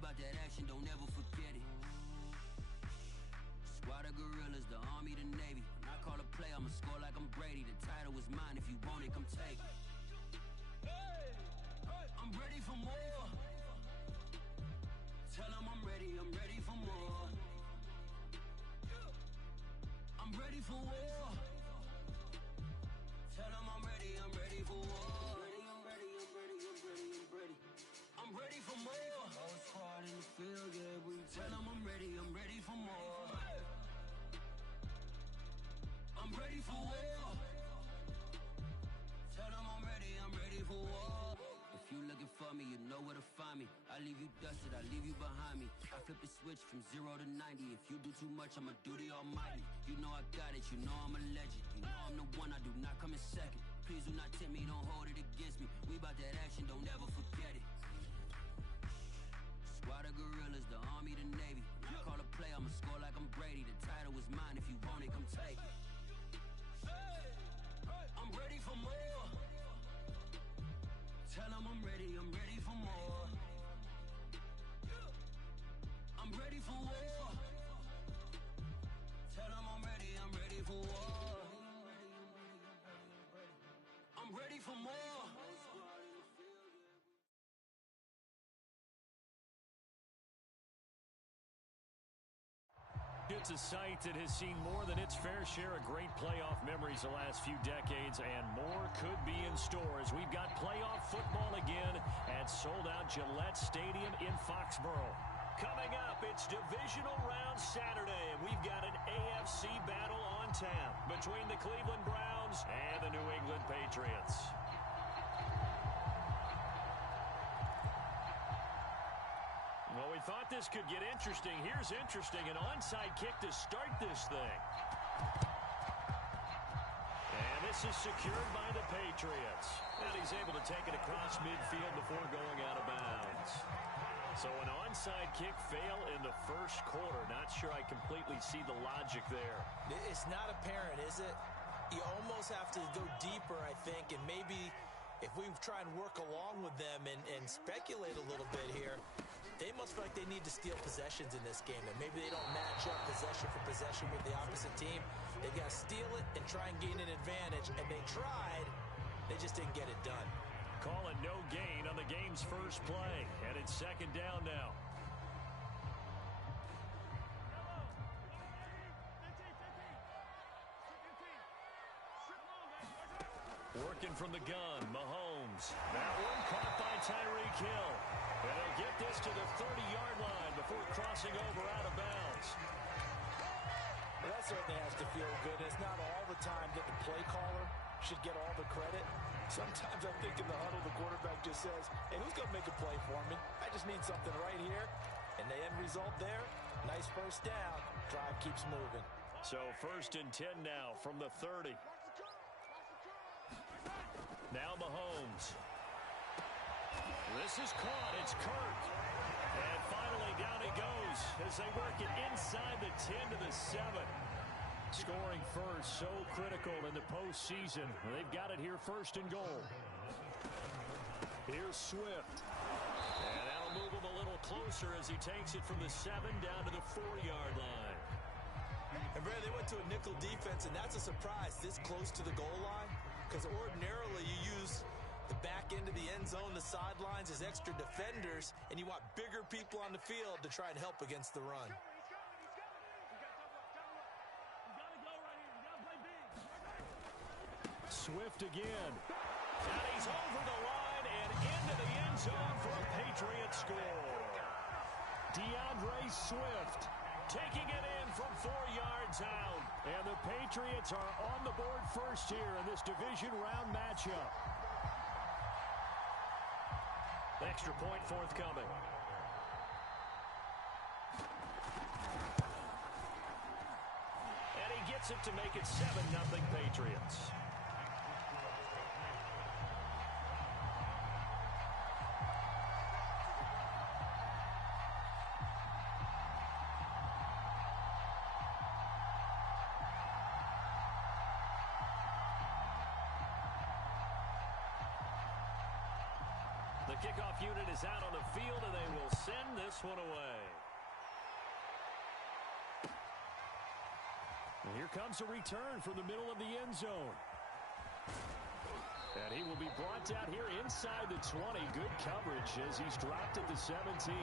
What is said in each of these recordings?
bout that action, don't ever forget it. Squad of gorillas, the Army, the Navy. When I call a play, I'ma score like I'm Brady. The title is mine, if you want it, come take it. I'm ready for more. Tell them I'm ready for more. I'm ready for war. Tell them I'm ready for war. I'm ready for more. Whole squad in the field, yeah, we tell them I'm ready for more. I'm ready for war. Tell them I'm ready for war. If you looking for me, you know where to find me. I leave you dusted, I leave you behind me. I flip the switch from 0 to 90. If you do too much, I'ma do the almighty. You know I got it, you know I'm a legend. You know I'm the one, I do not come in second. Please do not tempt me, don't hold it against me. We bout that action, don't ever forget it. Squad of gorillas, the Army, the Navy. When I call a play, I'ma score like I'm Brady. The title is mine, if you want it, come take it. I'm ready for more. Tell them I'm ready for more. I'm ready for war. Tell them I'm ready for war. I'm ready for more. It's a site that has seen more than its fair share of great playoff memories the last few decades, and more could be in store as we've got playoff football again at sold-out Gillette Stadium in Foxborough. Coming up, it's divisional round Saturday, and we've got an AFC battle on tap between the Cleveland Browns and the New England Patriots. Well, we thought this could get interesting. Here's interesting, an onside kick to start this thing. And this is secured by the Patriots. And he's able to take it across midfield before going out of bounds. So an onside kick fail in the first quarter. Not sure I completely see the logic there. It's not apparent, is it? You almost have to go deeper, I think, and maybe if we try and work along with them and speculate a little bit here, they must feel like they need to steal possessions in this game, and maybe they don't match up possession for possession with the opposite team. They've got to steal it and try and gain an advantage, and they tried. They just didn't get it done. Calling no gain on the game's first play, and it's second down now. Working from the gun, Mahomes. That one caught by Tyreek Hill. And they'll get this to the 30-yard line before crossing over out of bounds. Well, that certainly has to feel good. It's not all the time that the play caller should get all the credit. Sometimes I think in the huddle, the quarterback just says, hey, who's going to make a play for me? I just need something right here. And the end result there, nice first down. Drive keeps moving. So 1st and 10 now from the 30. Now Mahomes. This is caught. It's Kirk. And finally down he goes as they work it inside the 10 to the 7. Scoring first, so critical in the postseason. They've got it here 1st and goal. Here's Swift. And that'll move him a little closer as he takes it from the 7 down to the 4-yard line. And Brad, they went to a nickel defense, and that's a surprise this close to the goal line, because ordinarily you use the back end of the end zone, the sidelines as extra defenders, and you want bigger people on the field to try and help against the run. Swift again. And he's over the line and into the end zone for a Patriot score. DeAndre Swift taking it in from 4 yards out. And the Patriots are on the board first here in this division round matchup. Extra point forthcoming. And he gets it to make it 7-0 Patriots. The kickoff unit is out on the field, and they will send this this one away. And here comes a return from the middle of the end zone. And he will be brought down here inside the 20. Good coverage as he's dropped at the 17.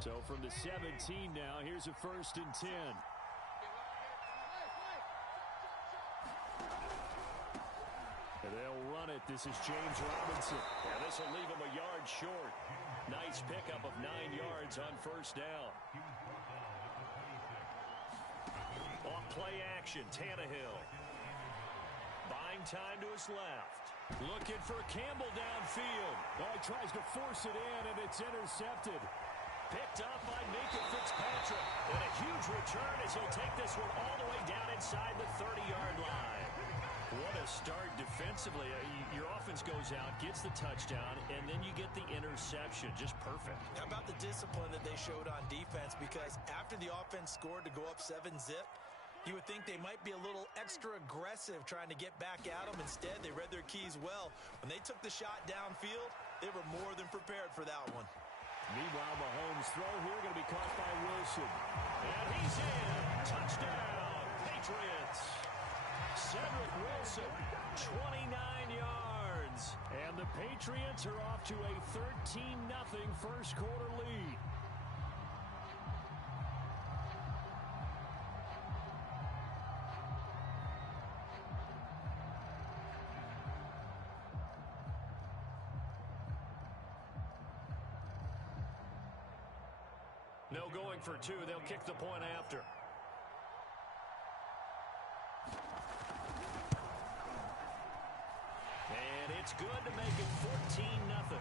So from the 17 now, here's a 1st and 10. And they'll run it. This is James Robinson. And this will leave him a yard short. Nice pickup of 9 yards on 1st down. Off play action, Tannehill. Buying time to his left. Looking for Campbell downfield. Oh, he tries to force it in, and it's intercepted. Picked up by Minkah Fitzpatrick. And a huge return as he'll take this one all the way down inside the 30-yard line. What a start defensively. Your offense goes out, gets the touchdown, and then you get the interception. Just perfect. How about the discipline that they showed on defense? Because after the offense scored to go up 7-zip, you would think they might be a little extra aggressive trying to get back at them. Instead, they read their keys well. When they took the shot downfield, they were more than prepared for that one. Meanwhile, Mahomes' throw here going to be caught by Wilson. And he's in. Touchdown, Patriots. Cedric Wilson, 29 yards. And the Patriots are off to a 13-0 first quarter lead. No going for 2. They'll kick the point after. And it's good to make it 14-0.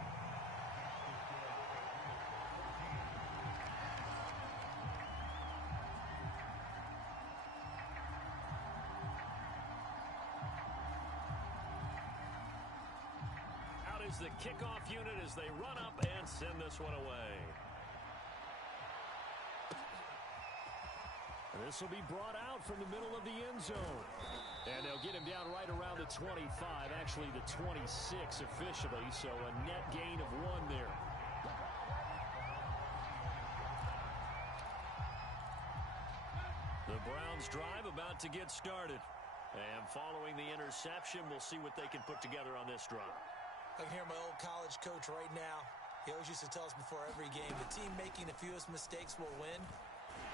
Out is the kickoff unit as they run up and send this one away. This will be brought out from the middle of the end zone. And they'll get him down right around the 25, actually the 26 officially, so a net gain of 1 there. The Browns drive about to get started. And following the interception, we'll see what they can put together on this drive. I can hear my old college coach right now. He always used to tell us before every game, the team making the fewest mistakes will win.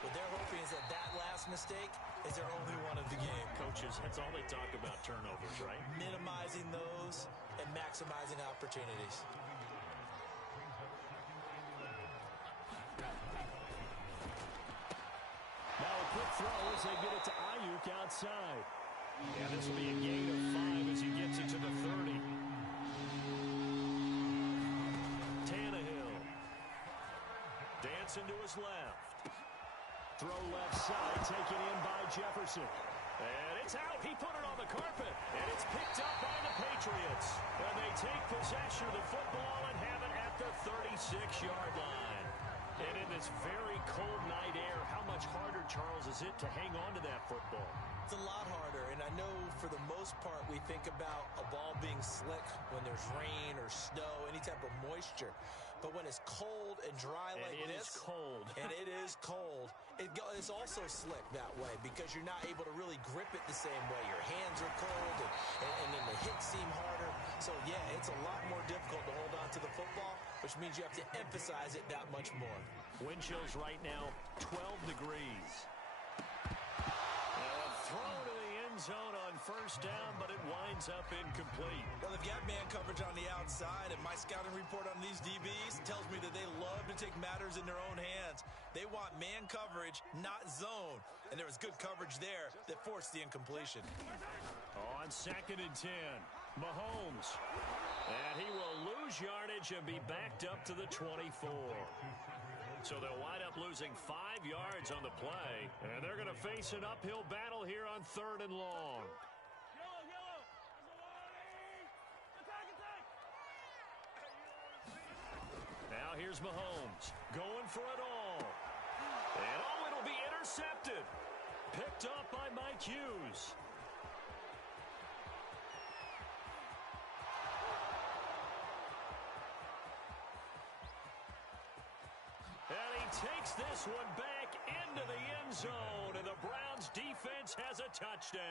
What they're hoping is that last mistake is their only one of the game. Coaches, that's all they talk about, turnovers, right? Minimizing those and maximizing opportunities. Now a quick throw as they get it to Ayuk outside. And this will be a gain of 5 as he gets it to the 30. Tannehill. Dancing to his left. Throw left side, taken in by Jefferson. And it's out. He put it on the carpet. And it's picked up by the Patriots. And they take possession of the football and have it at the 36-yard line. And in this very cold night air, how much harder, Charles, is it to hang on to that football? It's a lot harder, and I know for the most part we think about a ball being slick when there's rain or snow, any type of moisture. But when it's cold and dry like this, it's cold. And it is cold, it's also slick that way because you're not able to really grip it the same way. Your hands are cold, and then the hits seem harder. So, yeah, it's a lot more difficult to hold on to the football, which means you have to emphasize it that much more. Wind chills right now, 12 degrees. Throw to the end zone on first down, but it winds up incomplete. Well, they've got man coverage on the outside, and my scouting report on these DBs tells me that they love to take matters in their own hands. They want man coverage, not zone. And there was good coverage there that forced the incompletion. On 2nd and 10, Mahomes. And he will lose yardage and be backed up to the 24. So they'll wind up losing 5 yards on the play. And they're going to face an uphill battle here on 3rd and long. here's Mahomes going for it all. And oh, it'll be intercepted. Picked up by Mike Hughes. And he takes this one back into the end zone, and the Browns defense has a touchdown.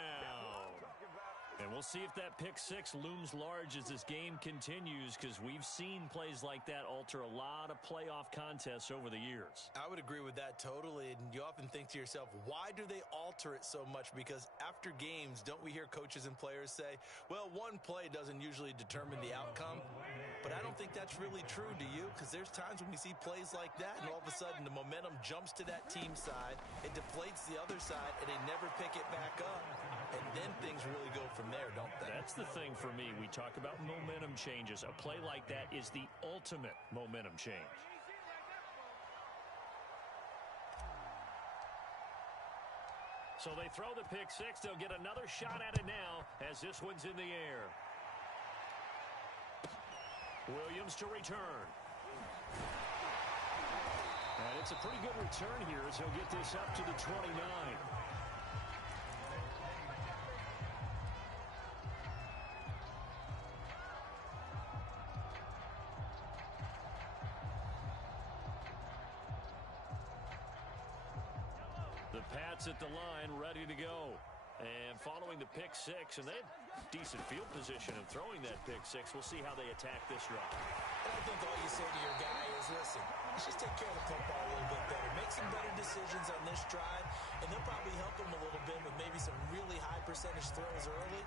And we'll see if that pick six looms large as this game continues, because we've seen plays like that alter a lot of playoff contests over the years. I would agree with that totally, and you often think to yourself, why do they alter it so much? Because after games, don't we hear coaches and players say, well, one play doesn't usually determine the outcome? But I don't think that's really true, do you? Because there's times when we see plays like that, and all of a sudden the momentum jumps to that team side, it deflates the other side, and they never pick it back up. And then things really go from there, don't they? That's the thing for me. We talk about momentum changes. A play like that is the ultimate momentum change. So they throw the pick six. They'll get another shot at it now as this one's in the air. Williams to return. And it's a pretty good return here as he'll get this up to the 29. The Pats at the line, ready to go. And following the pick six, and they had decent field position in throwing that pick six. We'll see how they attack this drive. And I think all you say to your guy is, listen, let's just take care of the football a little bit better. Make some better decisions on this drive, and they'll probably help him a little bit with maybe some really high percentage throws early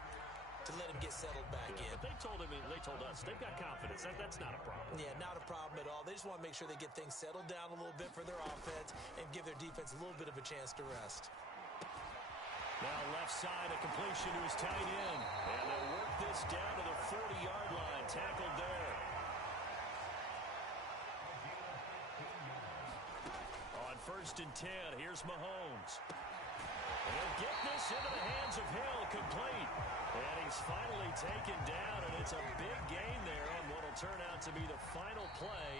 to let him get settled back in. But they told us, they've got confidence. That's not a problem. Yeah, not a problem at all. They just want to make sure they get things settled down a little bit for their offense and give their defense a little bit of a chance to rest. Now left side, a completion to his tight end. And they'll work this down to the 40-yard line. Tackled there. On 1st and 10, here's Mahomes. He'll get this into the hands of Hill, complete. And he's finally taken down, and it's a big gain there on what will turn out to be the final play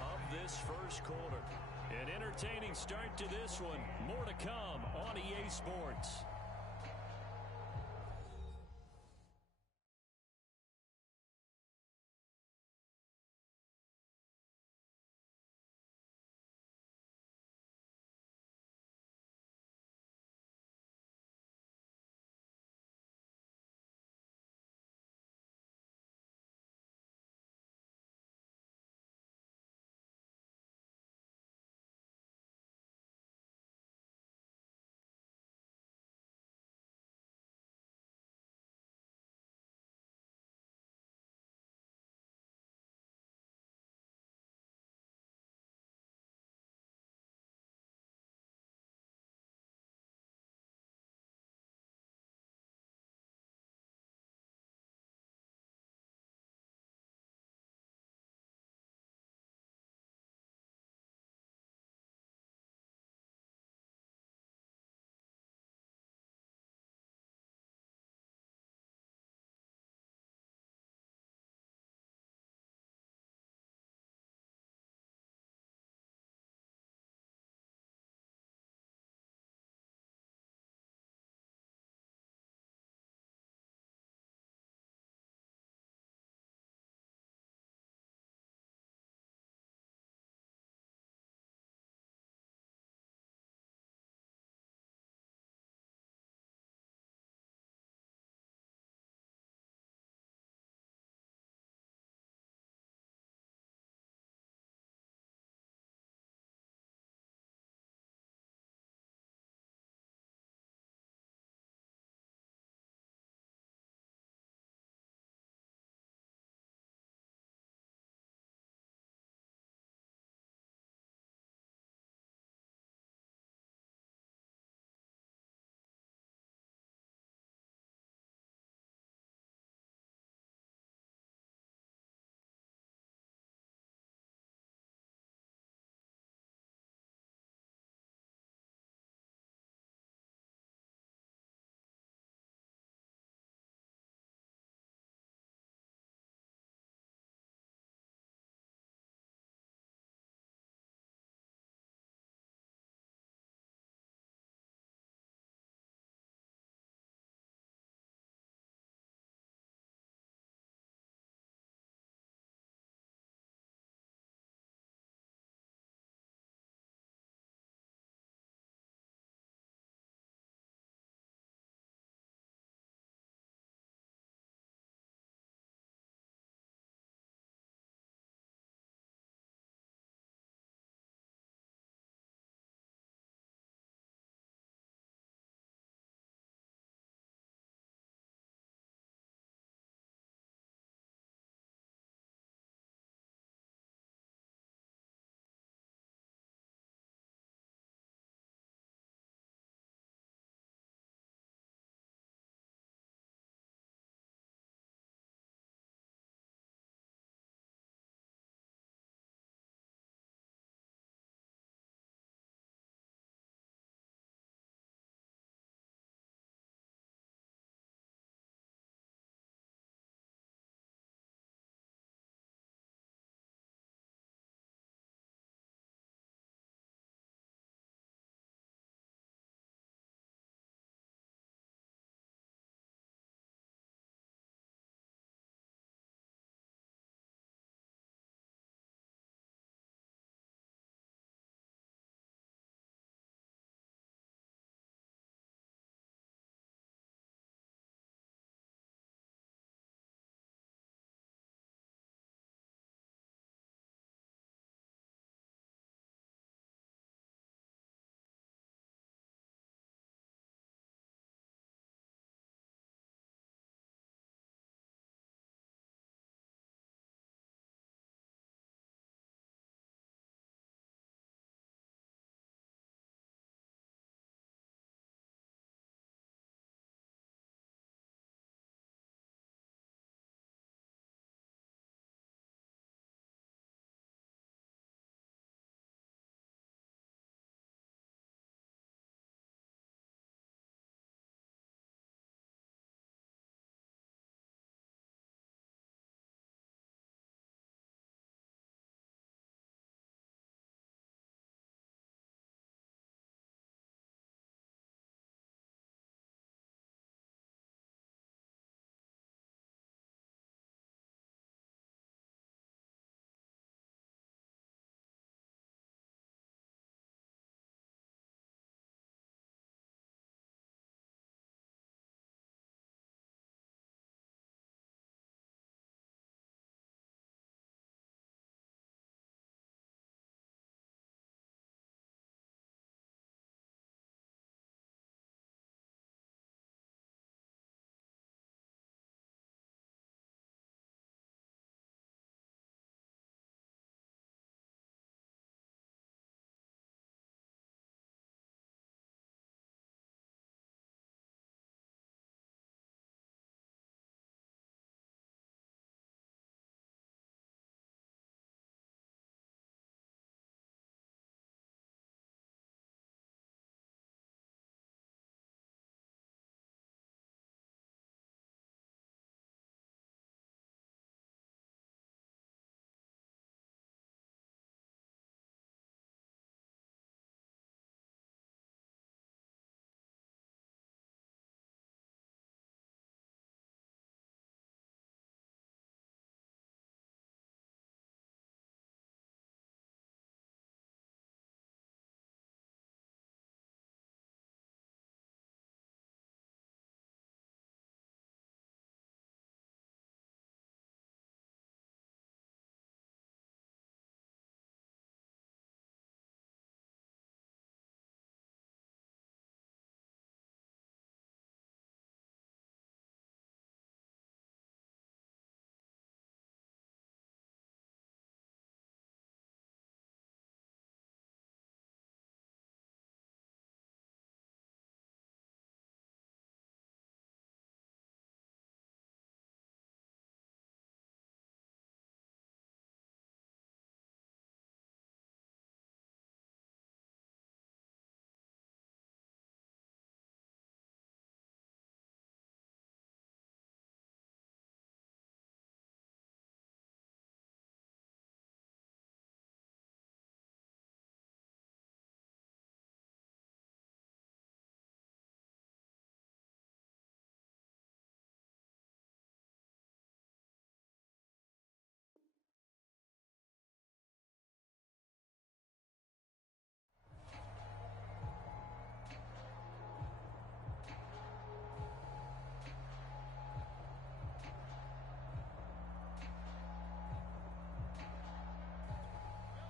of this first quarter. An entertaining start to this one. More to come on EA Sports.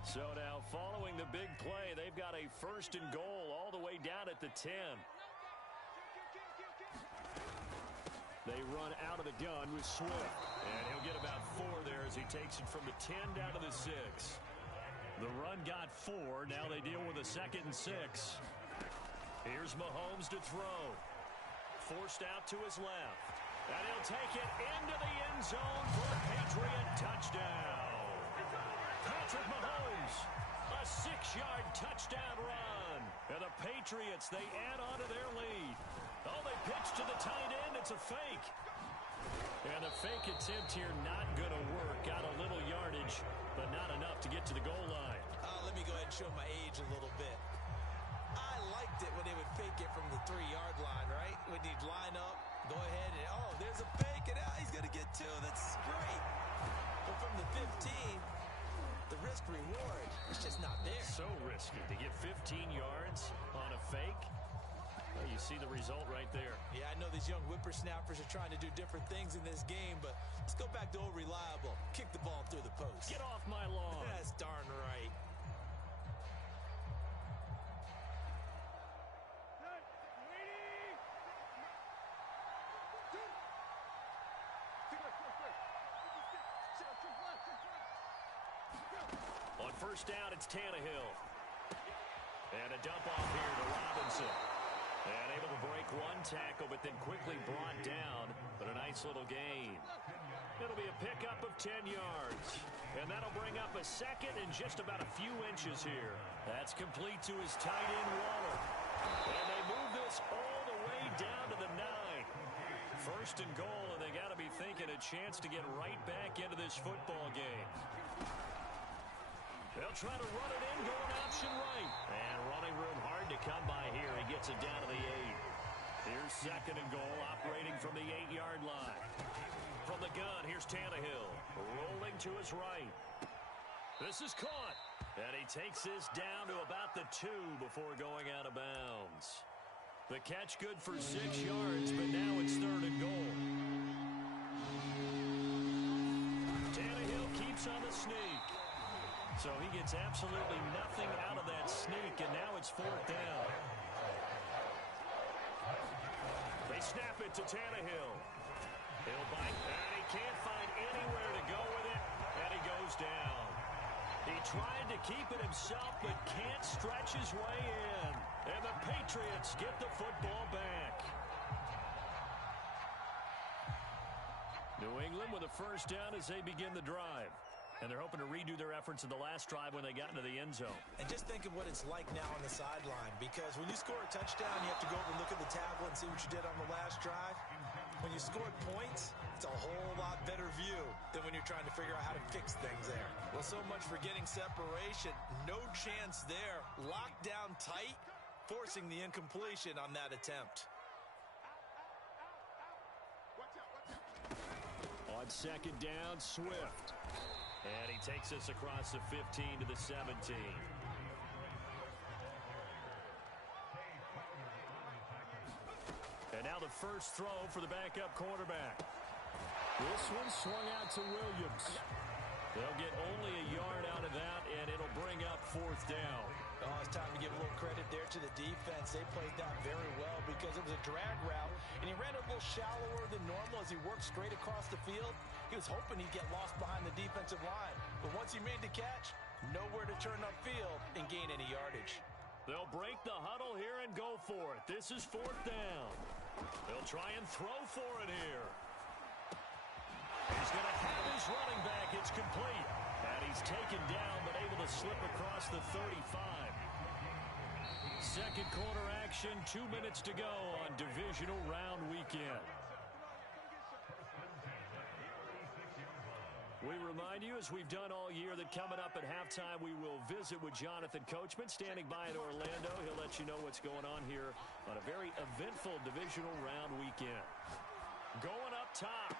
So now following the big play, they've got a 1st and goal all the way down at the 10. They run out of the gun with Swift. And he'll get about 4 there as he takes it from the 10 down to the 6. The run got 4. Now they deal with a 2nd and 6. Here's Mahomes to throw. Forced out to his left. And he'll take it into the end zone for a Patriot touchdown. Patrick Mahomes, a 6-yard touchdown run. And the Patriots, they add on to their lead. Oh, they pitch to the tight end. It's a fake. And the fake attempt here not going to work. Got a little yardage, but not enough to get to the goal line. Let me go ahead and show my age a little bit. I liked it when they would fake it from the 3-yard line, right? When you'd line up, go ahead and, oh, there's a fake, and he's going to get 2. That's great. But from the 15, the risk-reward is just not there. So risky to get 15 yards on a fake. Well, you see the result right there. Yeah, I know these young whippersnappers are trying to do different things in this game, but let's go back to old reliable. Kick the ball through the post. Get off my lawn. That's darn right. On 1st down, it's Tannehill. And a dump off here to Robinson. And able to break 1 tackle, but then quickly brought down. But a nice little gain. It'll be a pickup of 10 yards. And that'll bring up a 2nd and just about a few inches here. That's complete to his tight end, Waller. And they move this all the way down to the 9. 1st and goal, and they got to be thinking a chance to get right back into this football game. They'll try to run it in, going option right. And running room hard to come by here. He gets it down to the 8. Here's 2nd and goal, operating from the 8-yard line. From the gun, here's Tannehill, rolling to his right. This is caught. And he takes this down to about the 2 before going out of bounds. The catch good for 6 yards, but now it's 3rd and goal. Tannehill keeps on the sneak. So he gets absolutely nothing out of that sneak, and now it's 4th down. They snap it to Tannehill. He'll bite, and he can't find anywhere to go with it, and he goes down. He tried to keep it himself, but can't stretch his way in. And the Patriots get the football back. New England with a 1st down as they begin the drive. And they're hoping to redo their efforts in the last drive when they got into the end zone. And just think of what it's like now on the sideline, because when you score a touchdown, you have to go over and look at the tablet and see what you did on the last drive. When you scored points, it's a whole lot better view than when you're trying to figure out how to fix things there. Well, so much for getting separation. No chance there. Locked down tight, forcing the incompletion on that attempt. On 2nd down, Swift. And he takes us across the 15 to the 17. And now the first throw for the backup quarterback. This one swung out to Williams. They'll get only a yard out of that, and it'll bring up 4th down. Oh, it's time to give a little credit there to the defense. They played that very well because it was a drag route, and he ran a little shallower than normal as he worked straight across the field. He was hoping he'd get lost behind the defensive line, but once he made the catch, nowhere to turn upfield and gain any yardage. They'll break the huddle here and go for it. This is 4th down. They'll try and throw for it here. He's going to have his running back. It's complete. And he's taken down, but able to slip across the 35. 2nd quarter action, 2 minutes to go on divisional round weekend. We remind you, as we've done all year, that coming up at halftime, we will visit with Jonathan Coachman, standing by in Orlando. He'll let you know what's going on here on a very eventful divisional round weekend. Going up top.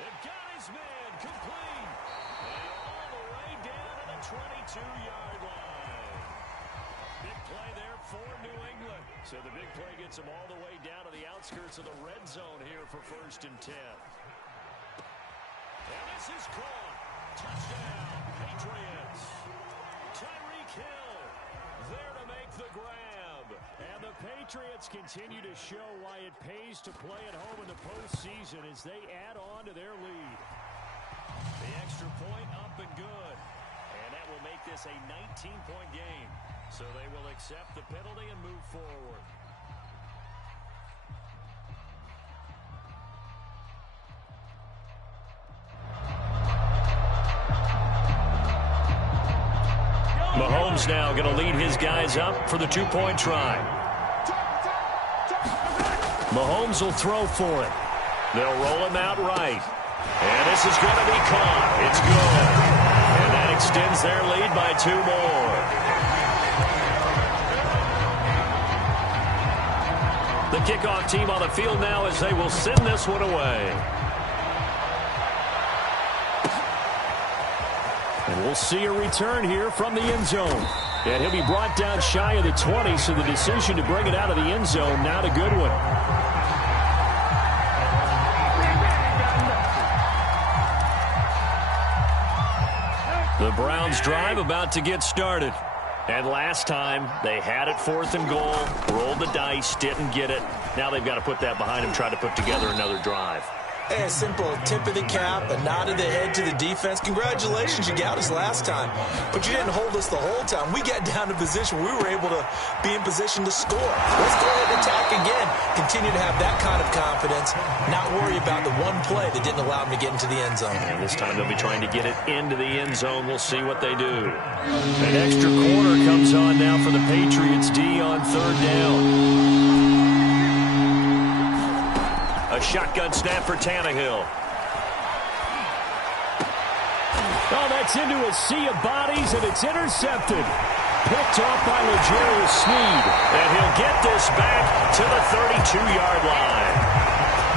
They've got his man complete. And all the way down to the 22-yard line. Big play there for New England. So the big play gets them all the way down to the outskirts of the red zone here for 1st and 10. And this is caught. Touchdown, Patriots. stats continue to show why it pays to play at home in the postseason as they add on to their lead. The extra point up and good. And that will make this a 19-point game. So they will accept the penalty and move forward. Mahomes now going to lead his guys up for the two-point try. Mahomes will throw for it. They'll roll him out right. And this is going to be caught. It's good. And that extends their lead by 2 more. The kickoff team on the field now as they will send this one away. And we'll see a return here from the end zone. And he'll be brought down shy of the 20, so the decision to bring it out of the end zone, not a good one. The Browns drive about to get started. And last time, they had it 4th and goal, rolled the dice, didn't get it. Now they've got to put that behind them, try to put together another drive. Hey, a simple tip of the cap, a nod of the head to the defense. Congratulations, you got us last time. But you didn't hold us the whole time. We got down to position where we were able to be in position to score. Let's go ahead and attack again. Continue to have that kind of confidence. Not worry about the one play that didn't allow them to get into the end zone. And this time they'll be trying to get it into the end zone. We'll see what they do. An extra quarter comes on now for the Patriots D on 3rd down. A shotgun snap for Tannehill. Oh, that's into a sea of bodies, and it's intercepted. Picked off by L'Jarius Sneed. And he'll get this back to the 32-yard line.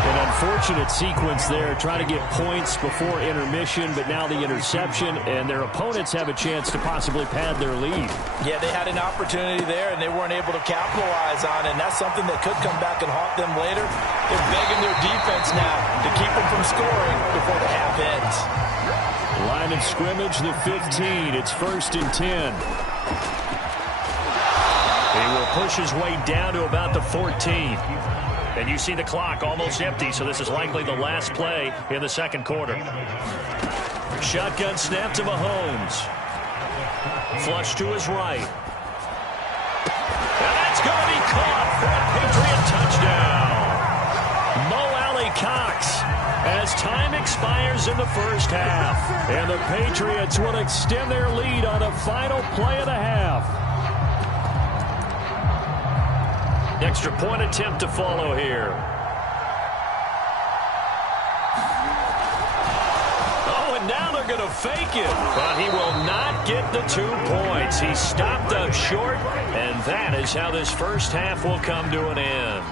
An unfortunate sequence there, trying to get points before intermission, but now the interception, and their opponents have a chance to possibly pad their lead. Yeah, they had an opportunity there, and they weren't able to capitalize on it, and that's something that could come back and haunt them later. They're begging their defense now to keep them from scoring before the half ends. Line of scrimmage, the 15. It's 1st and 10. He will push his way down to about the 14. And you see the clock almost empty, so this is likely the last play in the 2nd quarter. Shotgun snap to Mahomes. Flush to his right. And that's going to be caught for a Patriot touchdown. Mo Alley-Cox as time expires in the 1st half. And the Patriots will extend their lead on the final play of the half. Extra point attempt to follow here. Oh, and now they're going to fake it. But he will not get the 2 points. He stopped up short, and that is how this 1st half will come to an end.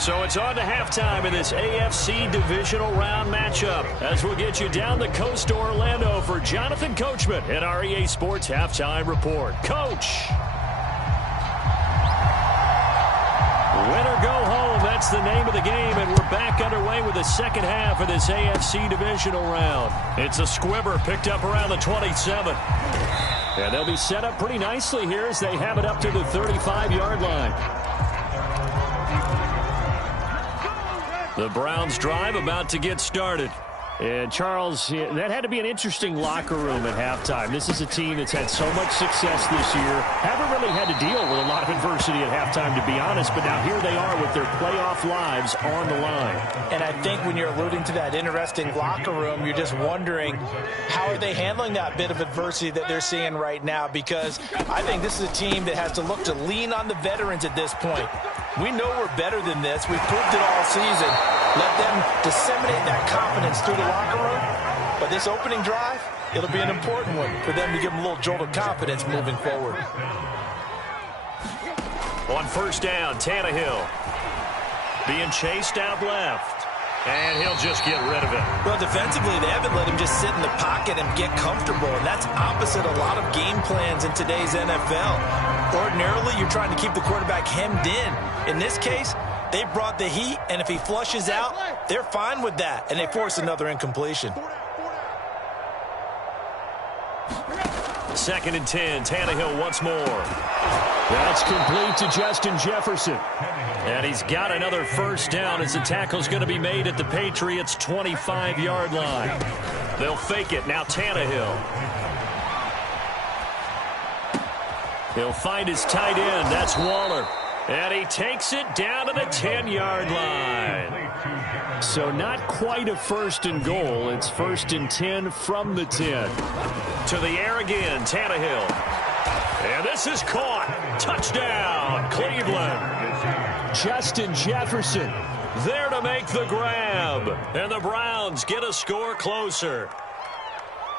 So it's on to halftime in this AFC divisional round matchup as we'll get you down the coast to Orlando for Jonathan Coachman and our EA Sports Halftime Report. Coach! Win or go home, that's the name of the game, and we're back underway with the 2nd half of this AFC divisional round. It's a squibber picked up around the 27. And they'll be set up pretty nicely here as they have it up to the 35-yard line. The Browns drive about to get started. And, Charles, that had to be an interesting locker room at halftime. This is a team that's had so much success this year. Haven't really had to deal with a lot of adversity at halftime, to be honest. But now here they are with their playoff lives on the line. And I think when you're alluding to that interesting locker room, you're just wondering how are they handling that bit of adversity that they're seeing right now? Because I think this is a team that has to look to lean on the veterans at this point. We know we're better than this. We've proved it all season. Let them disseminate that confidence through the locker room. But this opening drive, it'll be an important one for them to give them a little jolt of confidence moving forward. On 1st down, Tannehill being chased out left. And he'll just get rid of it. Well, defensively, they haven't let him just sit in the pocket and get comfortable. And that's opposite a lot of game plans in today's NFL. Ordinarily, you're trying to keep the quarterback hemmed in. In this case, they brought the heat, and if he flushes out, they're fine with that, and they force another incompletion. 2nd and 10. Tannehill once more. That's complete to Justin Jefferson. And he's got another first down as the tackle's going to be made at the Patriots' 25-yard line. They'll fake it. Now Tannehill. He'll find his tight end. That's Waller. And he takes it down to the 10-yard line. So not quite a 1st and goal. It's 1st and 10 from the 10. To the air again, Tannehill. And this is caught. Touchdown, Cleveland. Justin Jefferson there to make the grab. And the Browns get a score closer.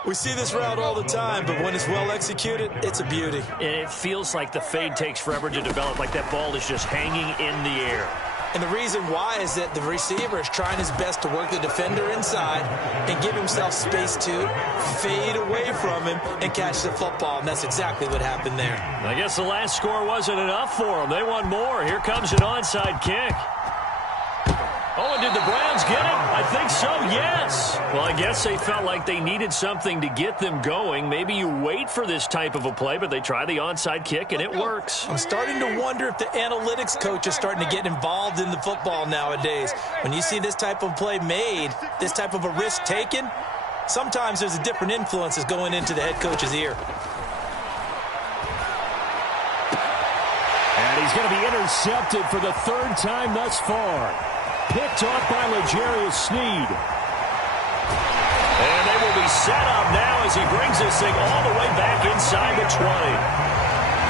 We see this route all the time, but when it's well executed, it's a beauty. It feels like the fade takes forever to develop, like that ball is just hanging in the air. And the reason why is that the receiver is trying his best to work the defender inside and give himself space to fade away from him and catch the football, and that's exactly what happened there. I guess the last score wasn't enough for them. They want more. Here comes an onside kick. Oh, and did the Browns get it? I think so, yes. Well, I guess they felt like they needed something to get them going. Maybe you wait for this type of a play, but they try the onside kick, and it works. I'm starting to wonder if the analytics coach is starting to get involved in the football nowadays. When you see this type of play made, this type of a risk taken, sometimes there's a different influences going into the head coach's ear. And he's going to be intercepted for the 3rd time thus far. Picked off by L'Jarius Sneed. And they will be set up now as he brings this thing all the way back inside the 20.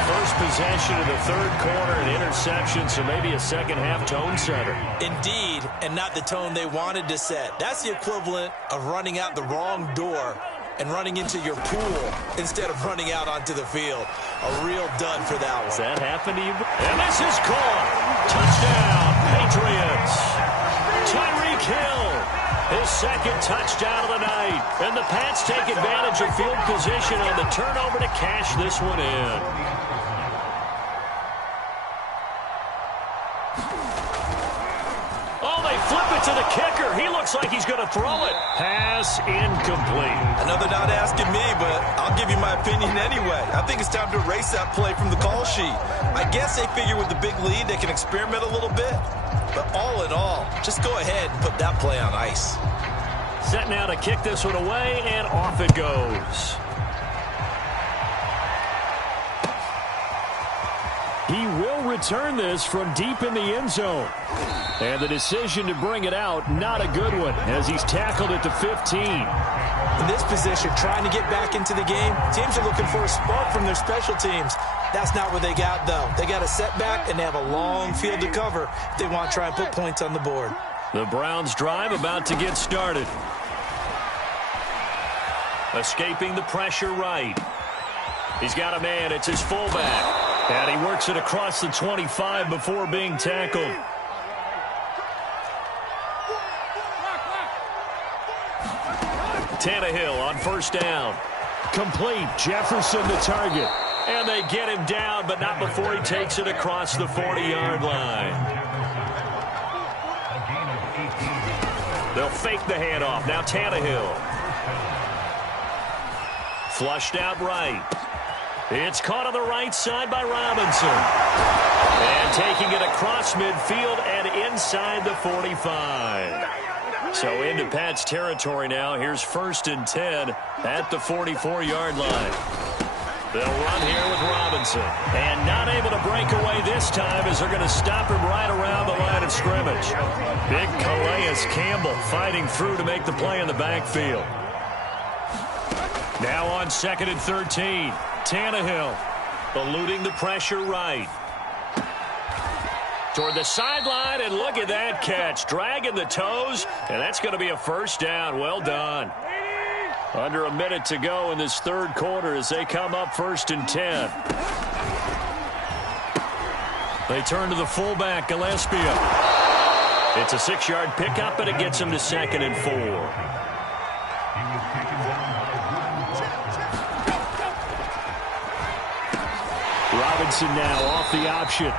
First possession of the 3rd quarter, an interception, so maybe a second-half tone setter. Indeed, and not the tone they wanted to set. That's the equivalent of running out the wrong door and running into your pool instead of running out onto the field. A real dud for that one. Does that happen to you? And this is caught. Touchdown, Patriots. Tyreek Hill, his 2nd touchdown of the night. And the Pats take advantage of field position on the turnover to cash this one in. Oh, they flip it to the kicker. He looks like he's going to throw it. Pass incomplete. Another not asking me, but I'll give you my opinion anyway. I think it's time to erase that play from the call sheet. I guess they figure with the big lead they can experiment a little bit. But all in all, just go ahead and put that play on ice. Set now to kick this one away, and off it goes. He will return this from deep in the end zone. And the decision to bring it out, not a good one, as he's tackled at the 15. In this position, trying to get back into the game, teams are looking for a spark from their special teams. That's not what they got, though. They got a setback, and they have a long field to cover if they want to try and put points on the board. The Browns drive about to get started. Escaping the pressure right. He's got a man. It's his fullback. And he works it across the 25 before being tackled. Tannehill on first down. Complete. Jefferson the target. And they get him down, but not before he takes it across the 40-yard line. They'll fake the handoff. Now Tannehill. Flushed out right. It's caught on the right side by Robinson. And taking it across midfield and inside the 45. So into Pat's territory now. Here's 1st and 10 at the 44-yard line. They'll run here with Robinson. And not able to break away this time as they're going to stop him right around the line of scrimmage. Big Calais Campbell fighting through to make the play in the backfield. Now on 2nd and 13. Tannehill eluding the pressure right. Toward the sideline, and look at that catch. Dragging the toes, and that's going to be a first down. Well done. Under a minute to go in this 3rd quarter as they come up 1st and 10. They turn to the fullback, Gillespie. It's a 6-yard pickup, and it gets him to 2nd and 4. Robinson now off the option.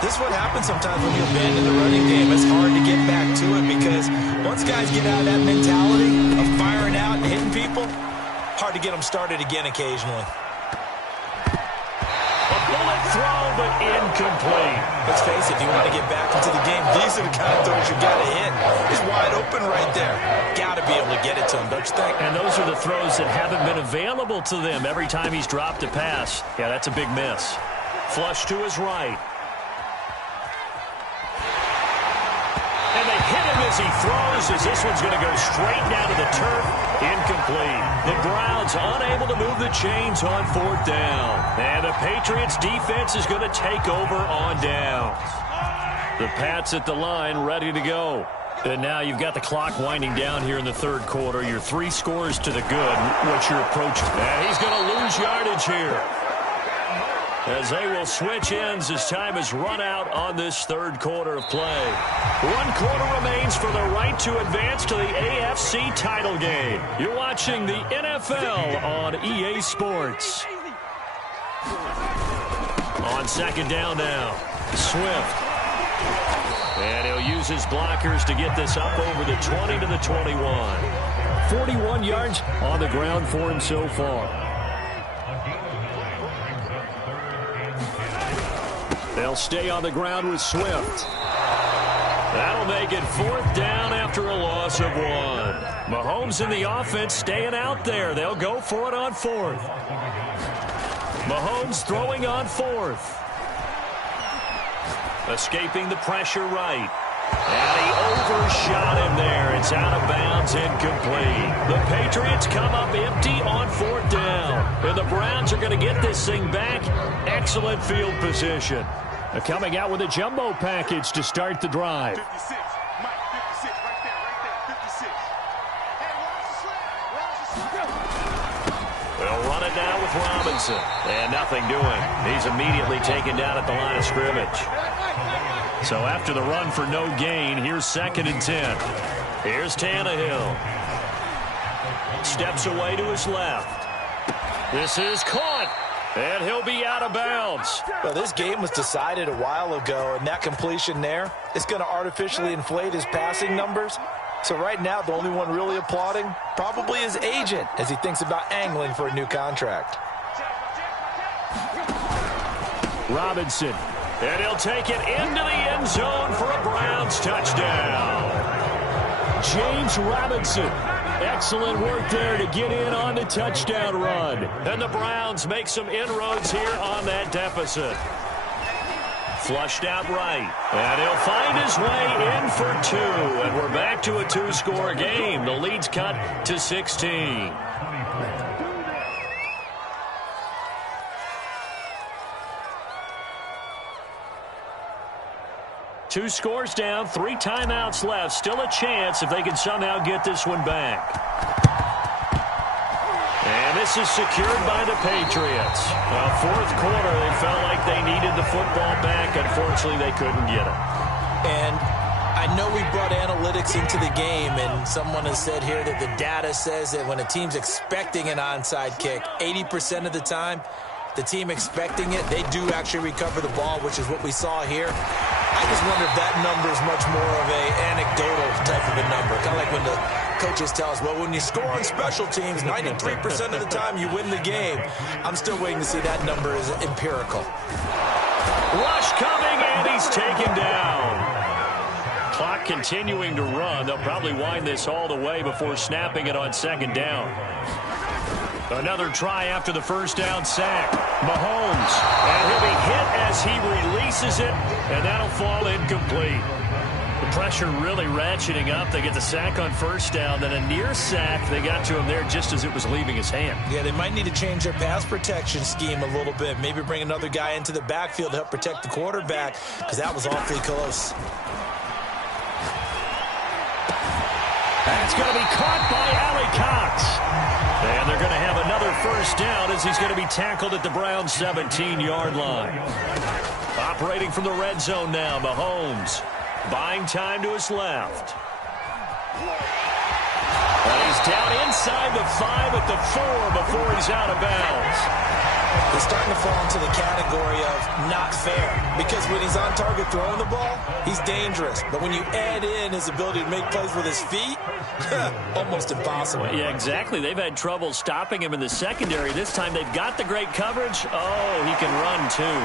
This is what happens sometimes when you abandon the running game. It's hard to get back to it because once guys get out of that mentality of firing out and hitting people, hard to get them started again occasionally. Bullet throw, but incomplete. Let's face it, if you want to get back into the game, these are the kind of throws you got to hit. He's wide open right there. Got to be able to get it to him, don't you think? And those are the throws that haven't been available to them every time he's dropped a pass. Yeah, that's a big miss. Flush to his right. And they hit him as he throws, as this one's going to go straight down to the turf. Incomplete. The Browns unable to move the chains on 4th down. And the Patriots defense is going to take over on downs. The Pats at the line ready to go. And now you've got the clock winding down here in the 3rd quarter. You're 3 scores to the good. What's your approach? And he's going to lose yardage here, as they will switch ends as time is run out on this 3rd quarter of play. 1 quarter remains for the right to advance to the AFC title game. You're watching the NFL on EA Sports. On 2nd down now, Swift. And he'll use his blockers to get this up over the 20 to the 21. 41 yards on the ground for him so far. They'll stay on the ground with Swift. That'll make it 4th down after a loss of 1. Mahomes and the offense staying out there. They'll go for it on 4th. Mahomes throwing on 4th. Escaping the pressure right. And he overshot him there. It's out of bounds, incomplete. The Patriots come up empty on 4th down. And the Browns are going to get this thing back. Excellent field position. They're coming out with a jumbo package to start the drive. 56. Mike, 56. Right there. 56. They'll run it now with Robinson. And nothing doing. He's immediately taken down at the line of scrimmage. So after the run for no gain, here's 2nd and 10. Here's Tannehill. Steps away to his left. This is caught. And he'll be out of bounds. Well, this game was decided a while ago, and that completion there is going to artificially inflate his passing numbers. So right now, the only one really applauding probably his agent as he thinks about angling for a new contract. Robinson. And he'll take it into the end zone for a Browns touchdown. James Robinson. Excellent work there to get in on the touchdown run. And the Browns make some inroads here on that deficit. Flushed out right. And he'll find his way in for 2. And we're back to a 2-score game. The lead's cut to 16. Two scores down, 3 timeouts left. Still a chance if they can somehow get this one back. And this is secured by the Patriots. 4th quarter, they felt like they needed the football back. Unfortunately, they couldn't get it. And I know we brought analytics into the game, and someone has said here that the data says that when a team's expecting an onside kick, 80% of the time, the team expecting it, they do actually recover the ball, which is what we saw here. I just wonder if that number is much more of a anecdotal type of a number. Kind of like when the coaches tell us, well, when you score on special teams, 93% of the time you win the game. I'm still waiting to see that number is empirical. Rush coming, and he's taken down. Clock continuing to run. They'll probably wind this all the way before snapping it on 2nd down. Another try after the 1st down sack. Mahomes. And he'll be hit as he releases it, and that'll fall incomplete. The pressure really ratcheting up. They get the sack on 1st down, then a near sack. They got to him there just as it was leaving his hand. Yeah, they might need to change their pass protection scheme a little bit. Maybe bring another guy into the backfield to help protect the quarterback, because that was awfully close. That's going to be caught by Allie Cox. And they're going to have another 1st down as he's going to be tackled at the Browns' 17-yard line. Operating from the red zone now, Mahomes. Buying time to his left. And he's down inside the 5 at the 4 before he's out of bounds. He's starting to fall into the category of not fair, because when he's on target throwing the ball, he's dangerous. But when you add in his ability to make plays with his feet, almost impossible. Well, yeah, exactly. They've had trouble stopping him in the secondary. This time they've got the great coverage. Oh, he can run too.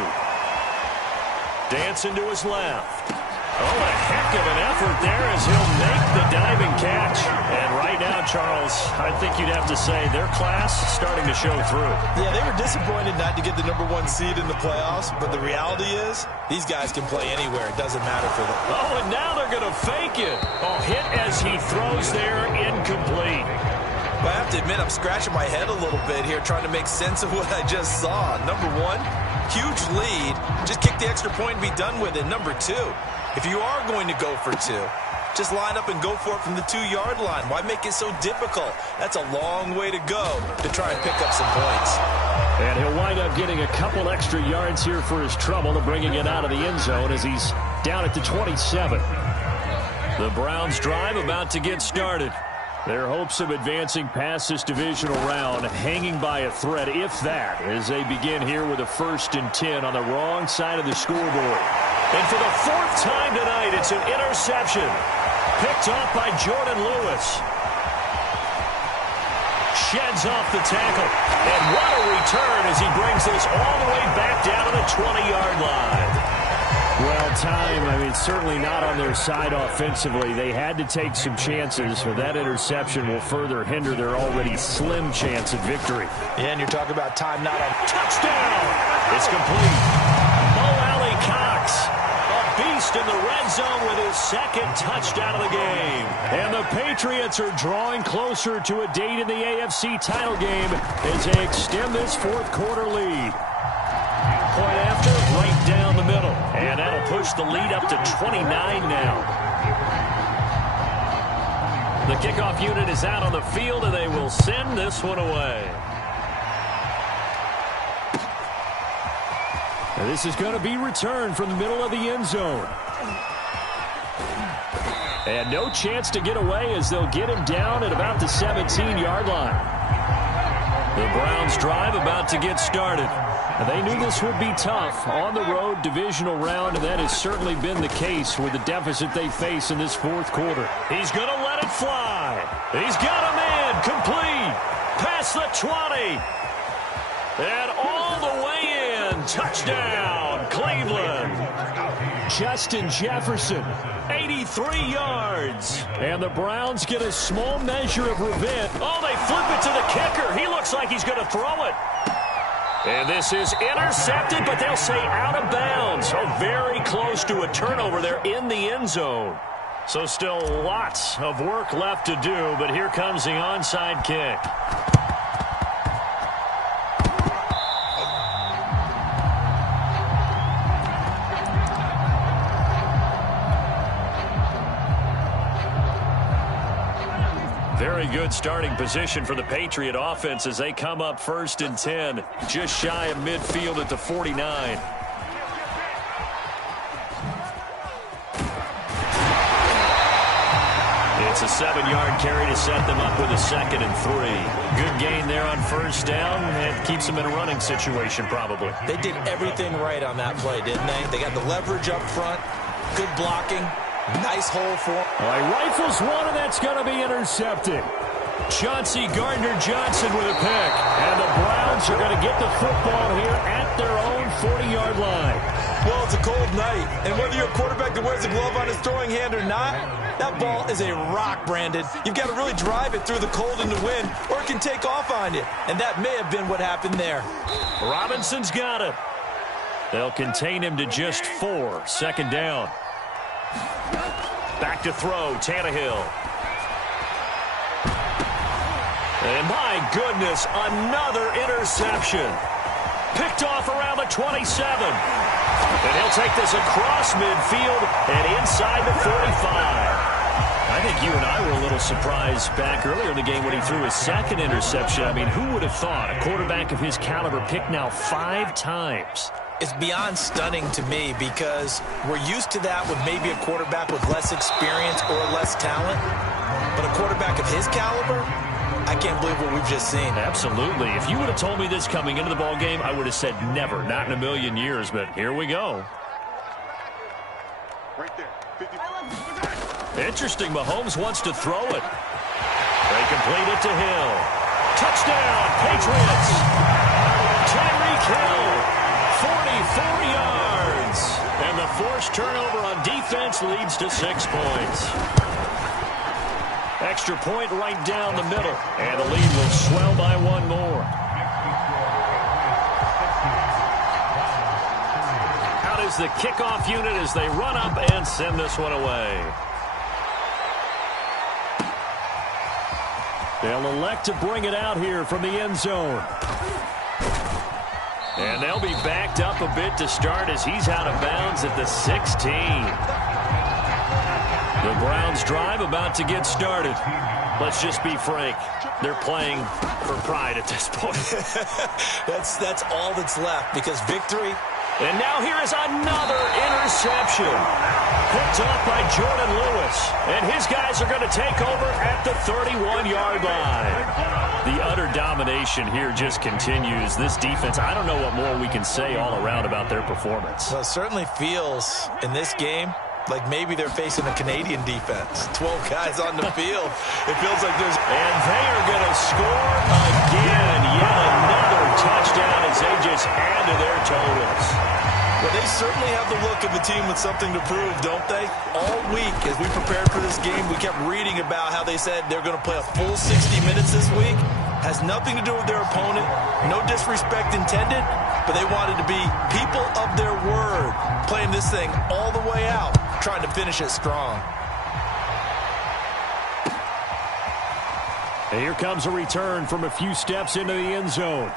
Dancing to his left. Oh, a heck of an effort there as he'll make the diving catch. And right now, Charles, I think you'd have to say their class starting to show through. Yeah, they were disappointed not to get the #1 seed in the playoffs, but the reality is these guys can play anywhere. It doesn't matter for them. Oh, and now they're going to fake it. Oh, hit as he throws there, incomplete. But I have to admit, I'm scratching my head a little bit here trying to make sense of what I just saw. #1, huge lead. Just kick the extra point and be done with it. #2, if you are going to go for two, just line up and go for it from the 2-yard line. Why make it so difficult? That's a long way to go to try and pick up some points. And he'll wind up getting a couple extra yards here for his trouble to bringing it out of the end zone as he's down at the 27. The Browns drive about to get started. Their hopes of advancing past this divisional round hanging by a thread, if that, as they begin here with a 1st and 10 on the wrong side of the scoreboard. And for the 4th time tonight, it's an interception. Picked off by Jordan Lewis. Sheds off the tackle. And what a return as he brings this all the way back down to the 20-yard line. Well, time, I mean, certainly not on their side offensively. They had to take some chances, but that interception will further hinder their already slim chance at victory. Yeah, and you're talking about time not on. Touchdown! It's complete. Mo Alley Cox, a beast in the red zone with his 2nd touchdown of the game. And the Patriots are drawing closer to a date in the AFC title game as they extend this 4th quarter lead. Point after, right down the middle. And that'll push the lead up to 29 now. The kickoff unit is out on the field, and they will send this one away. And this is going to be returned from the middle of the end zone. And no chance to get away as they'll get him down at about the 17-yard line. The Browns drive about to get started. They knew this would be tough on the road divisional round, and that has certainly been the case with the deficit they face in this 4th quarter. He's going to let it fly. He's got him in, complete, past the 20, and all the way in. Touchdown, Cleveland. Justin Jefferson, 83 yards. And the Browns get a small measure of revenge. Oh, they flip it to the kicker. He looks like he's going to throw it. And this is intercepted, but they'll say out of bounds. Oh, very close to a turnover there in the end zone. So still lots of work left to do, but here comes the onside kick. Very good starting position for the Patriot offense as they come up 1st and 10, just shy of midfield at the 49. It's a 7-yard carry to set them up with a 2nd and 3. Good gain there on 1st down, and keeps them in a running situation probably. They did everything right on that play, didn't they? They got the leverage up front, good blocking. Nice hole for him. All right, rifles one, and that's going to be intercepted. Chauncey Gardner-Johnson with a pick. And the Browns are going to get the football here at their own 40-yard line. Well, it's a cold night, and whether you're a quarterback that wears a glove on his throwing hand or not, that ball is a rock, Brandon. You've got to really drive it through the cold and the wind, or it can take off on you. And that may have been what happened there. Robinson's got it. They'll contain him to just 4. 2nd down. Back to throw, Tannehill. And my goodness, another interception. Picked off around the 27. And he'll take this across midfield and inside the 45. I think you and I were a little surprised back earlier in the game when he threw his 2nd interception. I mean, who would have thought a quarterback of his caliber picked now 5 times? It's beyond stunning to me because we're used to that with maybe a quarterback with less experience or less talent. But a quarterback of his caliber, I I can't believe what we've just seen. Absolutely. If you would have told me this coming into the ball game, I would have said never, not in a million years, but here we go. Right there. 50. Interesting. Mahomes wants to throw it. They complete it to Hill. Touchdown, Patriots. Tyreek Hill, 44 yards. And the forced turnover on defense leads to 6 points. Extra point right down the middle. And the lead will swell by one more. Out is the kickoff unit as they run up and send this one away. They'll elect to bring it out here from the end zone. And they'll be backed up a bit to start as he's out of bounds at the 16. The Browns drive about to get started. Let's just be frank. They're playing for pride at this point. That's all that's left because victory. And now here is another interception. Picked off by Jordan Lewis. And his guys are going to take over at the 31-yard line. The utter domination here just continues. This defense, I don't know what more we can say all around about their performance. Well, it certainly feels in this game like maybe they're facing a Canadian defense. 12 guys on the field. It feels like there's... And they are going to score again. Yet another touchdown as they just add to their totals. Well, they certainly have the look of a team with something to prove, don't they? All week, as we prepared for this game, we kept reading about how they said they're going to play a full 60 minutes this week. Has nothing to do with their opponent. No disrespect intended, but they wanted to be people of their word, playing this thing all the way out, trying to finish it strong. And here comes a return from a few steps into the end zone.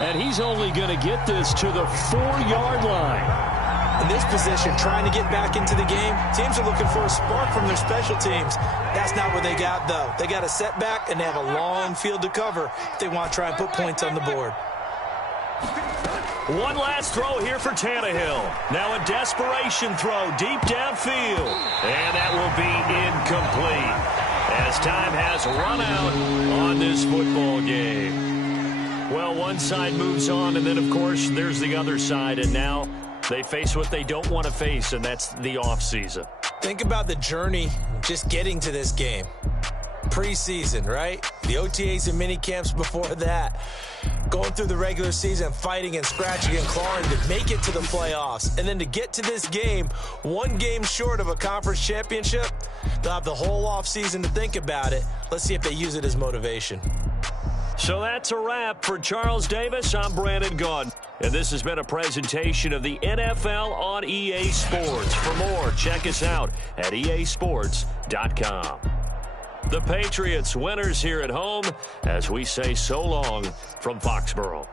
And he's only going to get this to the 4-yard line. In this position, trying to get back into the game, teams are looking for a spark from their special teams. That's not what they got, though. They got a setback, and they have a long field to cover if they want to try and put points on the board. One last throw here for Tannehill. Now a desperation throw deep downfield. And that will be incomplete as time has run out on this football game. Well, one side moves on, and then, of course, there's the other side, and now they face what they don't want to face, and that's the offseason. Think about the journey just getting to this game. Preseason, right? The OTAs and mini camps before that. Going through the regular season, fighting and scratching and clawing to make it to the playoffs. And then to get to this game, one game short of a conference championship, they'll have the whole offseason to think about it. Let's see if they use it as motivation. So that's a wrap for Charles Davis. I'm Brandon Gaudin. And this has been a presentation of the NFL on EA Sports. For more, check us out at easports.com. The Patriots winners here at home as we say so long from Foxborough.